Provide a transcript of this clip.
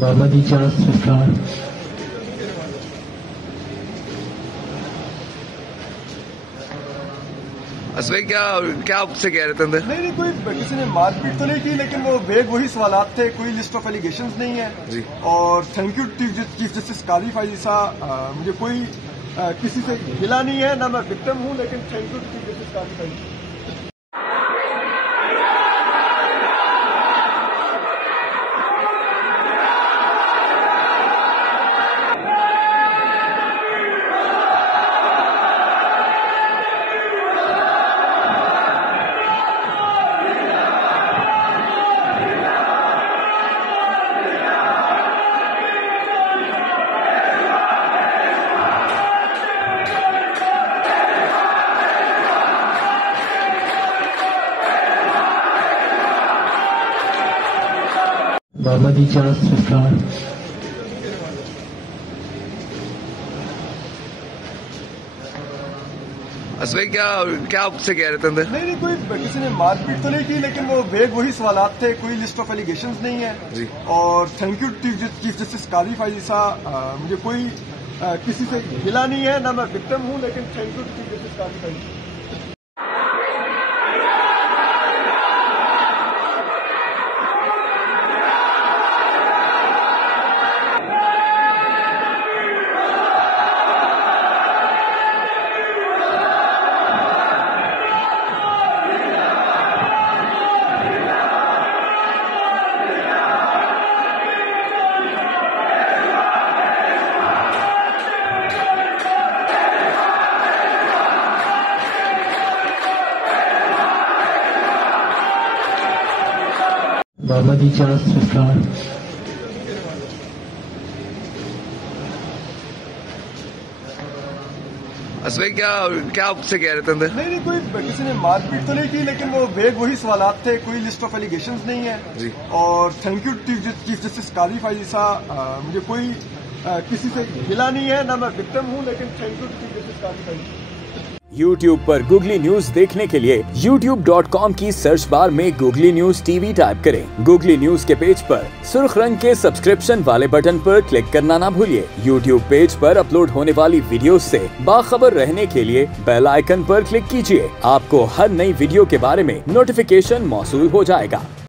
मोहम्मद इजाज सरकार। भाई क्या क्या आपसे कह रहे थे अंदर? नहीं कोई किसी ने मारपीट तो नहीं की, लेकिन वो वेग वही सवालात थे, कोई लिस्ट ऑफ एलिगेशंस नहीं है जी। और thank you chief justice Qazi फाइज़ा। मुझे कोई किसी से गिला नहीं है, ना मैं विक्टिम हूँ, लेकिन thank you chief justice Qazi फाइज़ा। Mohammad Ijaz सरकार। भाई क्या क्या आपसे कह रहे थे अंदर? नहीं कोई किसी ने मारपीट तो नहीं की, लेकिन वो वेग वही सवालात थे, कोई लिस्ट ऑफ एलिगेशंस नहीं है जी। और thank you chief justice Qazi फाइज़ा। मुझे कोई किसी से गिला नहीं है, ना मैं विक्टिम हूँ, लेकिन thank you chief justice Qazi फाइज़ा। Mohammad Ijaz सरकार। भाई क्या क्या आपसे कह रहे थे अंदर? नहीं कोई किसी ने मारपीट तो नहीं की, लेकिन वो वेग वही सवालात थे, कोई लिस्ट ऑफ एलिगेशंस नहीं है जी। और thank you chief justice Qazi फाइज़ा। मुझे कोई किसी से गिला नहीं है, ना मैं विक्टिम हूँ, लेकिन thank you chief justice Qazi Faez. YouTube पर गूगली न्यूज देखने के लिए youtube.com की सर्च बार में गूगली न्यूज टीवी टाइप करें। गूगली न्यूज के पेज पर सुर्ख रंग के सब्सक्रिप्शन वाले बटन पर क्लिक करना ना भूलिए। YouTube पेज पर अपलोड होने वाली वीडियोस से बाखबर रहने के लिए बेल आइकन पर क्लिक कीजिए। आपको हर नई वीडियो के बारे में नोटिफिकेशन मौसूल हो जाएगा।